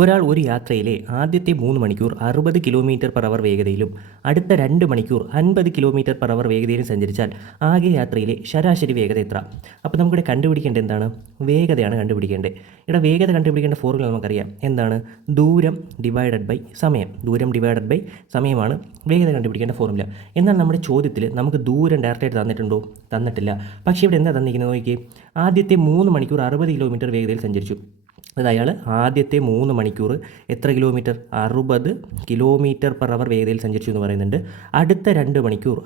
ഒരാൾ ഒരു യാത്രയിലെ ആദ്യത്തെ 3 മണിക്കൂർ 60 km/h വേഗതയിലും അടുത്ത 2 മണിക്കൂർ 50 km/h വേഗതയിലും സഞ്ചരിച്ചാൽ ആകെ യാത്രയിലെ ശരാശരി വേഗത എത്ര? അപ്പോൾ നമുക്കിവിടെ കണ്ടുപിടിക്കേണ്ടത് എന്താണ്? വേഗതയാണ് കണ്ടുപിടിക്കേണ്ടത്. ഇവിടെ വേഗത കണ്ടുപിടിക്കേണ്ട ഫോർമുല നമുക്കറിയാം. എന്താണ്? ദൂരം ഡിവൈഡഡ് ബൈ സമയം. ദൂരം ഡിവൈഡഡ് ബൈ സമയമാണ് വേഗത കണ്ടുപിടിക്കേണ്ട ഫോർമുല. എന്നാൽ നമ്മുടെ ചോദ്യത്തിൽ നമുക്ക് ദൂരം ഡയറക്റ്റായിട്ട് തന്നിട്ടുണ്ടോ? തന്നിട്ടില്ല. പക്ഷേ ഇവിടെ എന്താ തന്നിരിക്കുന്നത് നോക്കിയേ. ആദ്യത്തെ 3 മണിക്കൂർ 60 km വേഗതയിൽ സഞ്ചരിച്ചു. അതായത് അയാൾ ആദ്യത്തെ 3 മണിക്കൂർ എത്ര കിലോമീറ്റർ? 60 km/h വേഗതയിൽ സഞ്ചരിച്ചു എന്ന് പറയുന്നുണ്ട്. അടുത്ത 2 മണിക്കൂർ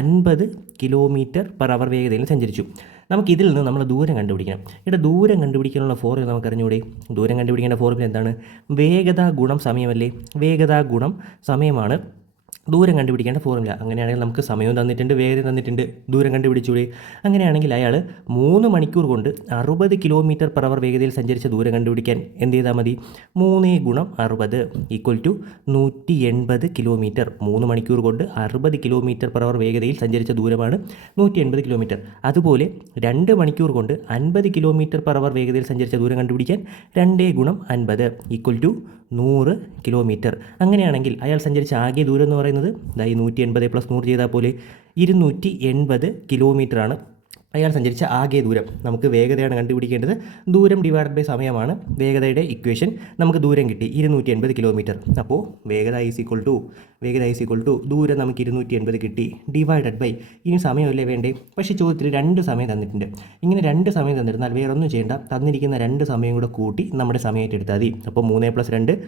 50 km/h വേഗതയിൽ സഞ്ചരിച്ചു. നമുക്കിതിൽ നിന്ന് നമ്മൾ ദൂരം കണ്ടുപിടിക്കണം. ഇവിടെ ദൂരം കണ്ടുപിടിക്കാനുള്ള ഫോർമുല നമുക്കറിഞ്ഞൂടെ? ദൂരം കണ്ടുപിടിക്കേണ്ട ഫോർമുല എന്താണ്? വേഗത ഗുണം സമയമല്ലേ? വേഗത ഗുണം സമയമാണ് ദൂരം കണ്ടുപിടിക്കേണ്ട ഫോർമുല. അങ്ങനെയാണെങ്കിൽ നമുക്ക് സമയവും തന്നിട്ടുണ്ട്, വേഗത തന്നിട്ടുണ്ട്, ദൂരം കണ്ടുപിടിച്ചൂടെ? അങ്ങനെയാണെങ്കിൽ അയാൾ 3 മണിക്കൂർ കൊണ്ട് 60 km/h വേഗതയിൽ സഞ്ചരിച്ച ദൂരം കണ്ടുപിടിക്കാൻ എന്ത് ചെയ്താൽ മതി? 3 × 60 = 180 km. 3 മണിക്കൂർ കൊണ്ട് 60 km/h വേഗതയിൽ സഞ്ചരിച്ച ദൂരമാണ് 180 km. അതുപോലെ 2 മണിക്കൂർ കൊണ്ട് 50 km/h വേഗതയിൽ സഞ്ചരിച്ച ദൂരം കണ്ടുപിടിക്കാൻ 2 × 50 = 100 km. അങ്ങനെയാണെങ്കിൽ അയാൾ സഞ്ചരിച്ച ആകെ ദൂരം എന്ന് പറയുന്നത് 180 + 100 ചെയ്താൽ പോലെ 280 km ആണ് അയാൾ സഞ്ചരിച്ച ആകെ ദൂരം. നമുക്ക് വേഗതയാണ് കണ്ടുപിടിക്കേണ്ടത്. ദൂരം ഡിവൈഡഡ് ബൈ സമയമാണ് വേഗതയുടെ ഇക്വേഷൻ. നമുക്ക് ദൂരം കിട്ടി 280 km. അപ്പോൾ വേഗത ഈസ് ഈക്വൽ ടു ദൂരം നമുക്ക് 280 കിട്ടി ഡിവൈഡഡ് ബൈ, ഇനി സമയമല്ലേ വേണ്ടേ? പക്ഷേ ചോദ്യത്തിൽ 2 സമയം തന്നിട്ടുണ്ട്. ഇങ്ങനെ 2 സമയം തന്നിരുന്നാൽ വേറെ ഒന്നും ചെയ്യേണ്ട, തന്നിരിക്കുന്ന 2 സമയം കൂടെ കൂട്ടി നമ്മുടെ സമയമായിട്ട് എടുത്താൽ മതി. അപ്പോൾ 3 + 2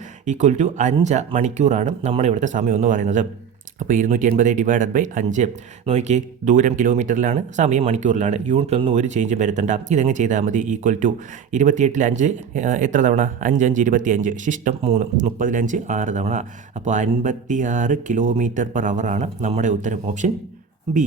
= 5 മണിക്കൂറാണ് നമ്മുടെ ഇവിടുത്തെ സമയം എന്ന് പറയുന്നത്. അപ്പോൾ 280 ഡിവൈഡഡ് ബൈ 5. നോക്കിയേ, ദൂരം കിലോമീറ്ററിലാണ്, സമയം മണിക്കൂറിലാണ്. യൂണിറ്റിലൊന്നും ഒരു ചേഞ്ച് വരുത്തണ്ട. ഇതങ്ങ് ചെയ്താൽ മതി. = 28 5 എത്ര തവണ? 5 5 25, ശിഷ്ടം 3, 30 6 തവണ. അപ്പോൾ 56 km/h ആണ് നമ്മുടെ ഉത്തരം. Option B.